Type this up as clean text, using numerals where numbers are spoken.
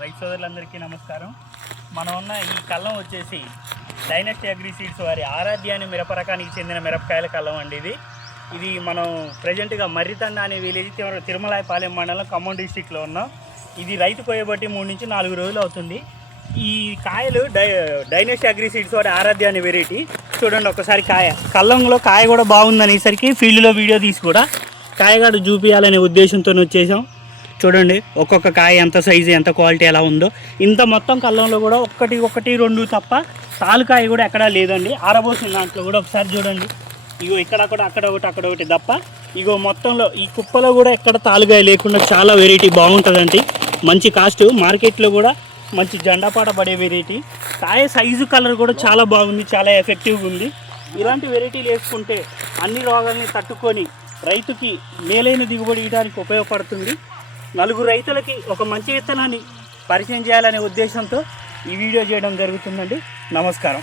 రైతు సోదరులందరికీ నమస్కారం. మనం ఉన్న ఈ కల్లం వచ్చేసి డైనస్టీ అగ్రి సీడ్స్ వారి ఆరాధ్య అనే మిరప రకానికి చెందిన మిరపకాయల కల్లం అండి. ఇది మనం ప్రజెంట్గా మర్రితండ అనే విలేజ్ తిరుమలాయపాలెం మండలం ఖమ్మం డిస్టిక్లో ఉన్నాం. ఇది రైతు కోయబట్టి 3 నుంచి 4 రోజులు అవుతుంది. ఈ కాయలు డైనస్టీ అగ్రి సీడ్స్ వారి ఆరాధ్య అనే వెరైటీ. చూడండి ఒకసారి కల్లంలో కాయ కూడా బాగుందనేసరికి ఫీల్డ్లో వీడియో తీసి కూడా కాయగాడు చూపించాలనే ఉద్దేశంతో వచ్చేసాం. చూడండి ఒక్కొక్క కాయ ఎంత సైజు ఎంత క్వాలిటీ ఎలా ఉందో. ఇంత మొత్తం కల్లంలో కూడా ఒకటి 2 తప్ప తాలుకాయ కూడా ఎక్కడా లేదండి. ఆరబోసిన దాంట్లో కూడా ఒకసారి చూడండి. ఇగో ఇక్కడ కూడా అక్కడ ఒకటి తప్ప ఇగో మొత్తంలో ఈ కుప్పలో కూడా ఎక్కడ తాలుకాయ లేకుండా చాలా వెరైటీ బాగుంటుందండి. మంచి కాస్ట్, మార్కెట్లో కూడా మంచి జెండాపాట పడే వెరైటీ. కాయ సైజు కలర్ కూడా చాలా బాగుంది, చాలా ఎఫెక్టివ్గా ఉంది. ఇలాంటి వెరైటీలు వేసుకుంటే అన్ని రోగాల్ని తట్టుకొని రైతుకి మేలైన దిగుబడి ఇవ్వడానికి ఉపయోగపడుతుంది. 4 రైతులకి ఒక మంచి విత్తనాన్ని పరిచయం చేయాలనే ఉద్దేశంతో ఈ వీడియో చేయడం జరుగుతుందండి. నమస్కారం.